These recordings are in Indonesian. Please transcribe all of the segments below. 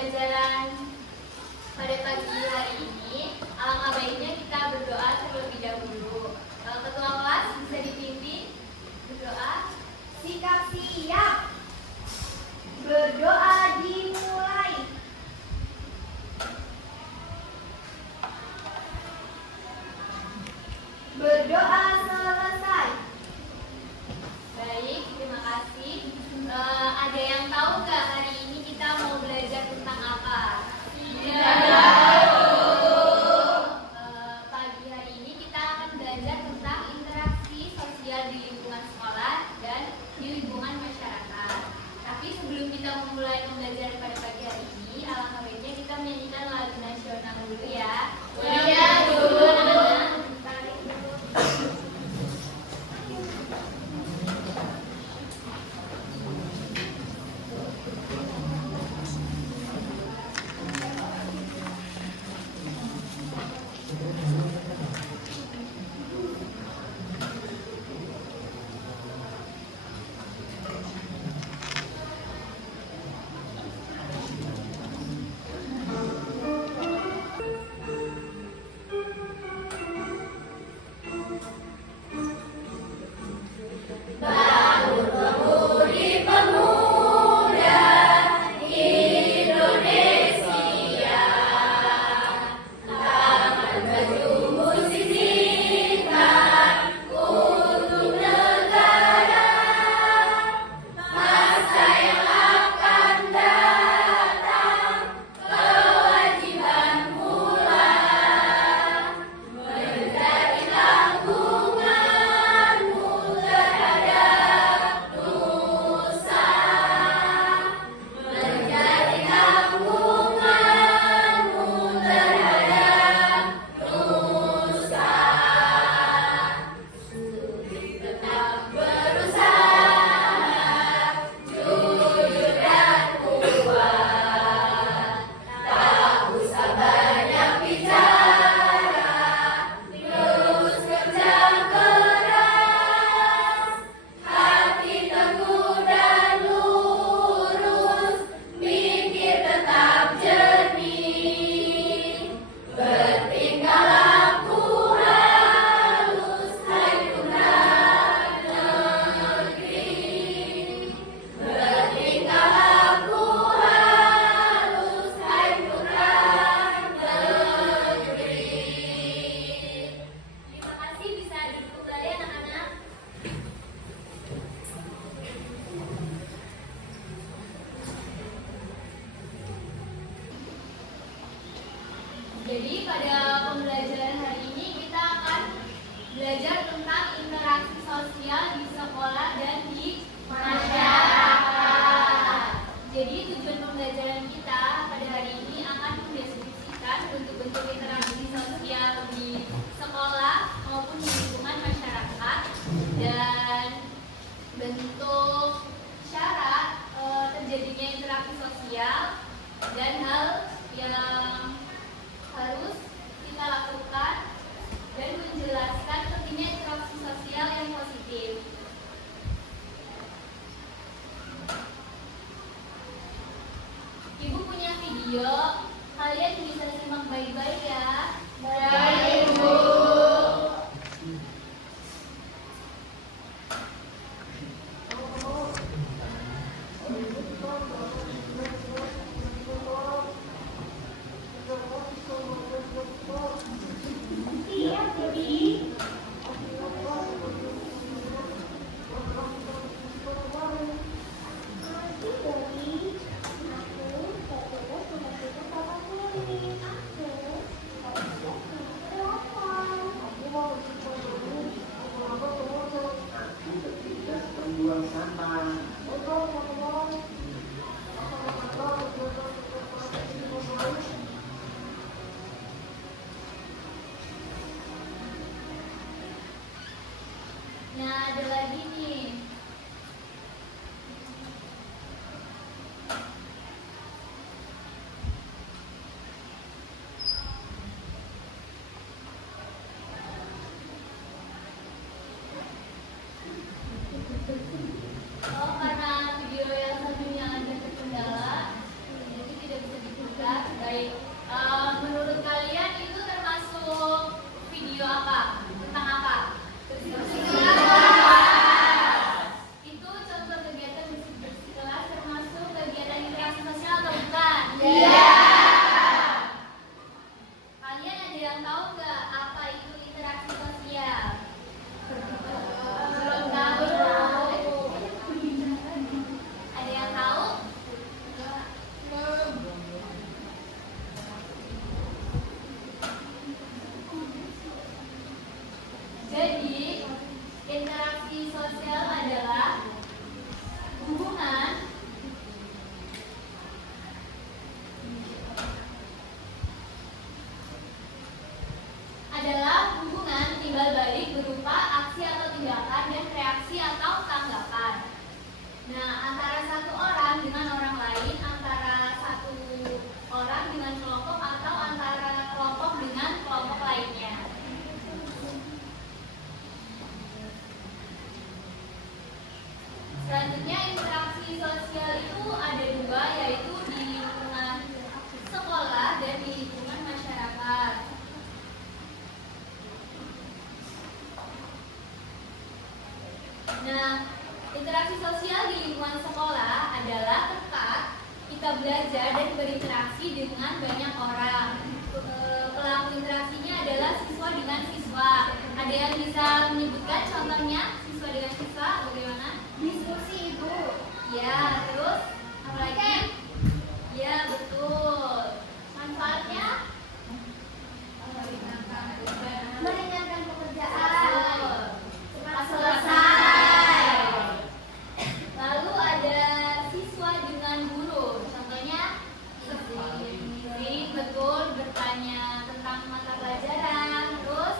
pembelajaran pada pagi hari ini, alangkah baiknya kita berdoa terlebih dahulu. Ketua kelas bisa dipimpin berdoa. Sikap siap. Berdoa dimulai. Berdoa selesai. Baik, terima kasih. Ada yang tahu nggak hari ini kita mau belajar tentang apa? Pagi hari ini kita akan belajar tentang interaksi sosial di lingkungan sekolah dan di lingkungan masyarakat. Tapi sebelum kita memulai pembelajaran pada pagi hari ini, alangkah baiknya kita menyanyikan lagu nasional dulu ya. Iya dulu, anak-anak. Tarik dulu. Jadi pada pembelajaran hari ini kita akan belajar tentang interaksi sosial di sekolah dan di masyarakat. Jadi tujuan pembelajaran kita pada hari ini akan mendeskripsikan bentuk-bentuk interaksi sosial di sekolah maupun di lingkungan masyarakat dan bentuk syarat terjadinya interaksi sosial dan hal yang harus kita lakukan dan menjelaskan pentingnya interaksi sosial yang positif. Ibu punya video, kalian bisa simak baik-baik ya. Baik, Ibu. Siap, Debbie. Aku Iya. Kalian ada yang tahu nggak apa itu interaksi sosial? Belum tahu. Ada yang tahu? Jadi, interaksi sosial adalah hubungan timbal balik berupa aksi atau tindakan dan reaksi atau tanggapan. Nah, antara satu orang dengan orang lain, antara satu orang dengan kelompok atau antara kelompok dengan kelompok lainnya. Selanjutnya, interaksi sosial itu ada dua, yaitu di lingkungan sekolah dan di lingkungan masyarakat. Nah, interaksi sosial di lingkungan sekolah adalah tempat kita belajar dan berinteraksi dengan banyak orang. Pelaku interaksinya adalah siswa dengan siswa. Ada yang bisa menyebutkan contohnya siswa dengan siswa bagaimana? Diskusi, Ibu. Ya, terus apa lagi? Ya, betul. Manfaatnya? Meringankan pekerjaan. Cepat selesai. Lalu ada siswa dengan guru. Contohnya betul, bertanya tentang mata pelajaran, terus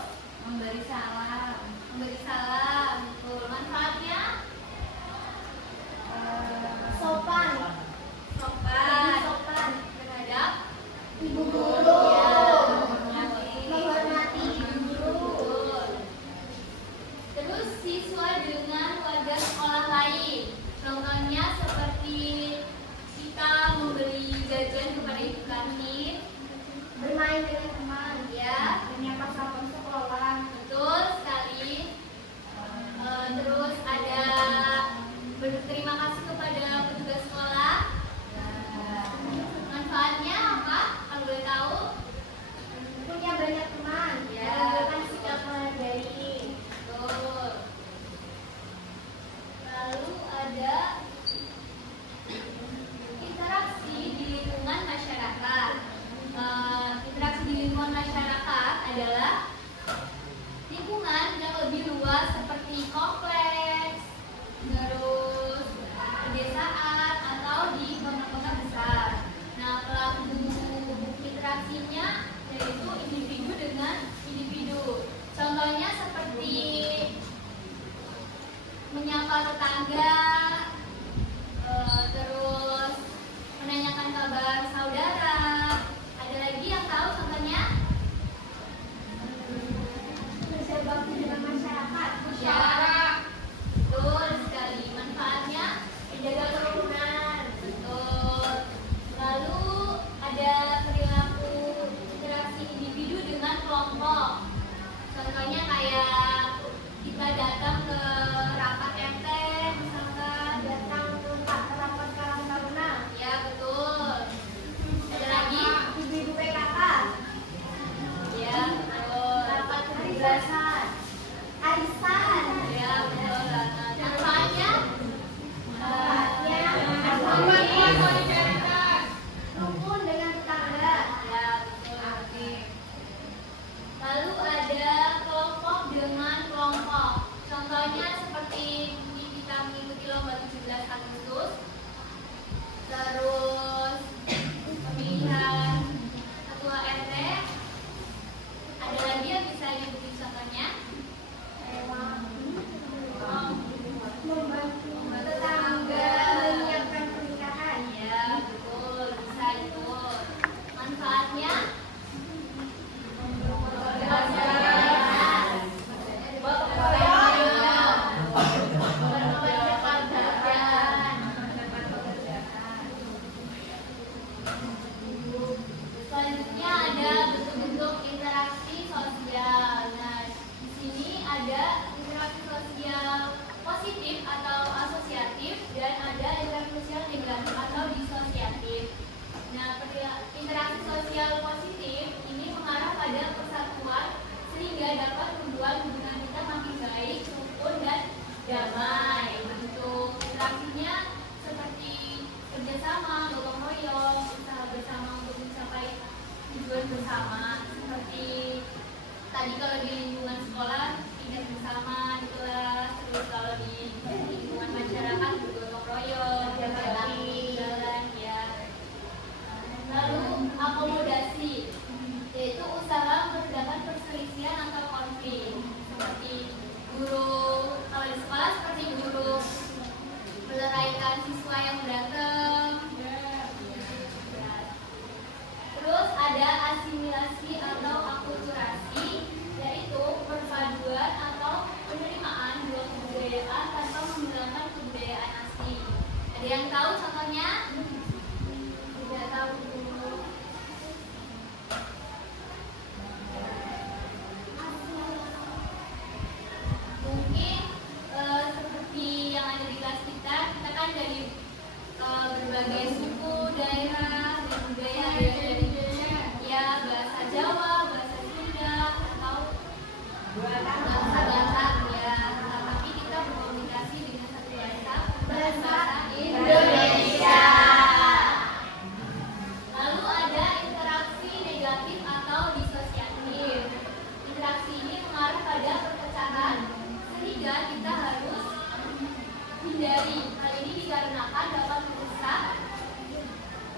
memberi salam. Betul. Manfaatnya? Sopan. Sopan terhadap Ibu guru. menghormati Ibu guru. Betul. Terus siswa dengan warga sekolah lain. Contohnya seperti kita membeli jajan kepada ibu kantin, Bermain dengan teman. ya, Menyapa sahabat sekolah. betul sekali. Terus ada berterima kasih kepada petugas sekolah. Manfaatnya apa? Kalau boleh tahu? Punya banyak teman. Ya. Menunjukkan sikap menghargai. Betul. Lalu ada interaksi di lingkungan masyarakat. Interaksi di lingkungan masyarakat adalah lingkungan yang lebih luas seperti kompleks, terus pedesaan atau di kota-kota besar. Nah, pelaku interaksinya yaitu individu dengan individu. Contohnya seperti menyapa tetangga, terus menanyakan kabar saudara. Ada lagi yang tahu contohnya? Berbakti dengan masyarakat. Ya, betul sekali. Manfaatnya menjaga kerukunan. Betul. Lalu ada perilaku interaksi individu dengan kelompok. Contohnya kayak kita datang ke rapat RT, misalkan. Datang ke rapat Karang Taruna. Ya, betul. Ada lagi? Ibu-ibu PKK. Ya, betul. Rapat kebebasan. Arisan. Ya, betul banget. Manfaatnya? Rukun dengan tetangga. Ya, betul. Lalu ada kelompok dengan kelompok. Contohnya seperti kita mengikuti lomba 17 Agustus. Terus pemilihan ketua RT. Ada lagi yang bisa nyebutin contohnya? Membantu tetangga menyiapkan pernikahan. Ya, betul. Bisa itu. Manfaatnya? Selanjutnya ada bentuk-bentuk interaksi sosial. Nah, di sini ada interaksi sosial positif atau asosiatif dan ada interaksi sosial negatif atau disosiatif. Nah, tujuan bersama, seperti tadi kalau di lingkungan sekolah tingkat bersama di kelas, terus kalau di lingkungan masyarakat bergotong royong, jalan ya. Lalu akomodasi, yaitu usaha meredakan perselisihan atau konflik, seperti guru kalau di sekolah seperti guru meleraikan siswa yang berantem. Terus ada asimilasi atau akulturasi, yaitu perpaduan atau penerimaan dua kebudayaan tanpa menghilangkan kebudayaan asli. Ada yang tahu contohnya? Tidak tahu. Mungkin seperti yang ada di kelas kita kan dari berbagai suku, daerah, dan budaya dari ya bahasa Jawa, bahasa Sunda, atau bahasa Batak ya. Tapi kita berkomunikasi dengan satu bahasa Indonesia. Lalu ada interaksi negatif atau disosiatif. Interaksi ini mengarah pada perpecahan, sehingga kita harus hindari. Hal ini dikarenakan dapat merusak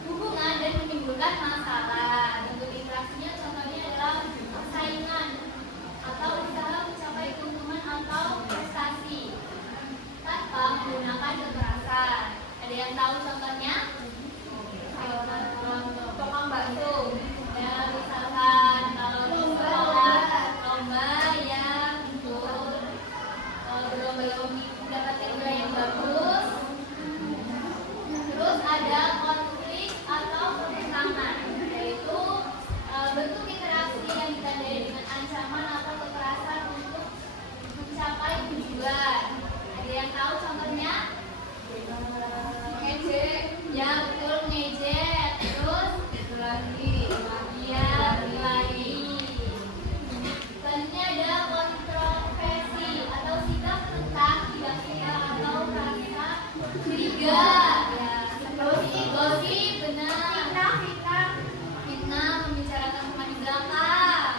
hubungan dan menimbulkan masalah. Bentuk interaksinya contohnya adalah persaingan atau usaha mencapai keuntungan atau prestasi tanpa menggunakan kekerasan. Ada yang tahu contohnya? Tukang bakso. Ya, misalkan kalau di sekolah lomba ya untuk berlomba-lomba mendapatkan nilai yang bagus. Terus ada konflik atau pertentangan, yaitu bentuk interaksi yang ditandai dengan ancaman atau kekerasan untuk mencapai tujuan. Ada yang tahu contohnya? Ngejek, ya betul ngejek. Terus berlari, ya berlari. Selanjutnya ada kontroversi atau sikap tentang tidak suka atau rasa curiga. Gosip, benar. Fitnah, membicarakan teman di belakang.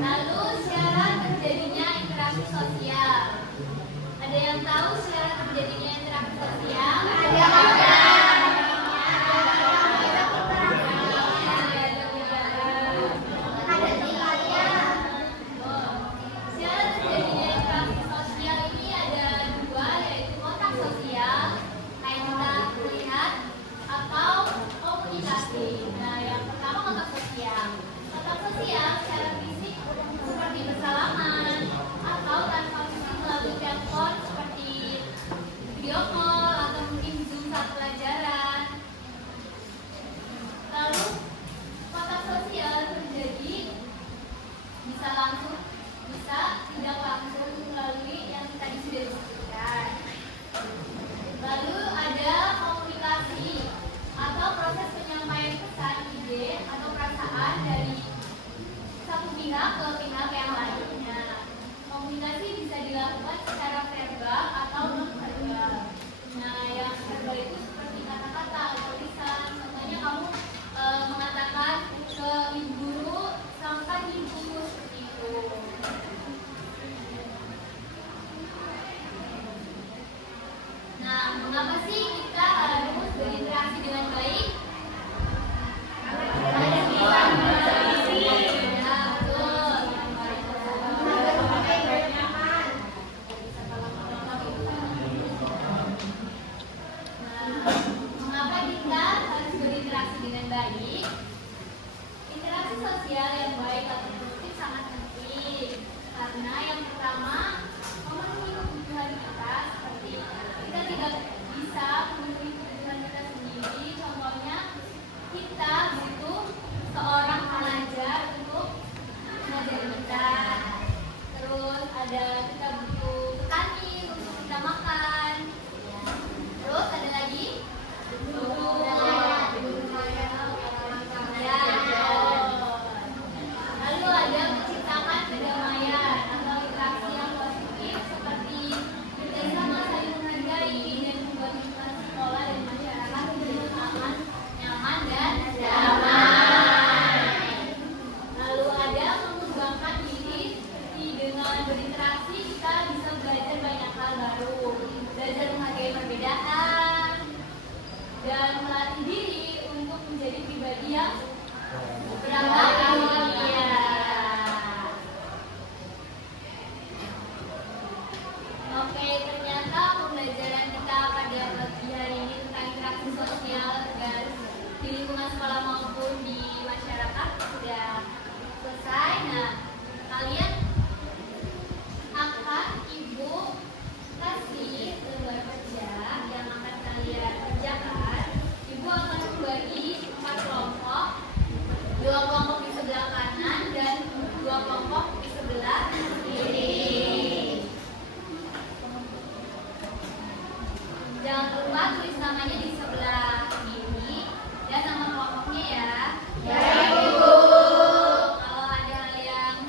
Lalu syarat terjadinya interaksi sosial. Ada yang tahu syarat terjadinya interaksi sosial? Syarat terjadinya interaksi sosial ini ada dua, yaitu kontak sosial, kayak kita melihat, atau komunikasi. Nah, yang pertama kontak sosial. Kontak sosial secara fisik seperti bersalaman atau tanpa fisik melalui telepon seperti video call atau mungkin Zoom saat pelajaran. Lalu kontak sosial terjadi bisa langsung, bisa tidak langsung melalui yang tadi sudah disebutkan. Lalu ada komunikasi atau proses penyampaian pesan, ide, atau perasaan dari satu pihak ke pihak yang lainnya. Komunikasi bisa dilakukan secara verbal atau non-verbal. Nah, yang verbal itu seperti kata-kata, tulisan. Contohnya kamu mengatakan ke ibu guru, selamat pagi ibu, seperti itu. Nah, mengapa sih kita harus berinteraksi dengan baik? Ya, betul. Nah, mengapa kita harus berinteraksi dengan baik? Interaksi sosial yang baik atau produktif sangat penting, karena yang pertama memenuhi kebutuhan kita, seperti kita tidak bisa memenuhi kebutuhan kita sendiri. Contohnya kita butuh seorang pengajar untuk mengajari kita. Terus ada kita butuh petani untuk kita makan. Terus ada lagi lalu ada menciptakan kedamaian atau interaksi yang positif seperti berinteraksi kita bisa belajar banyak hal baru, belajar menghargai perbedaan, dan melatih diri untuk menjadi pribadi yang berakhlak. Oke, ternyata pembelajaran kita pada pagi hari ini tentang interaksi sosial dan di lingkungan sekolah maupun di masyarakat sudah selesai. Nah, kalian akan ibu kasih lembar kerja yang akan kalian kerjakan. Ibu akan membagi 4 kelompok, 2 kelompok di sebelah kanan dan 2 kelompok di sebelah kiri. Jangan lupa tulis namanya di sebelah ini dan nama kelompoknya ya. Baik, Bu. Kalau ada hal yang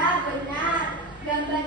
Iya, benar. Gambar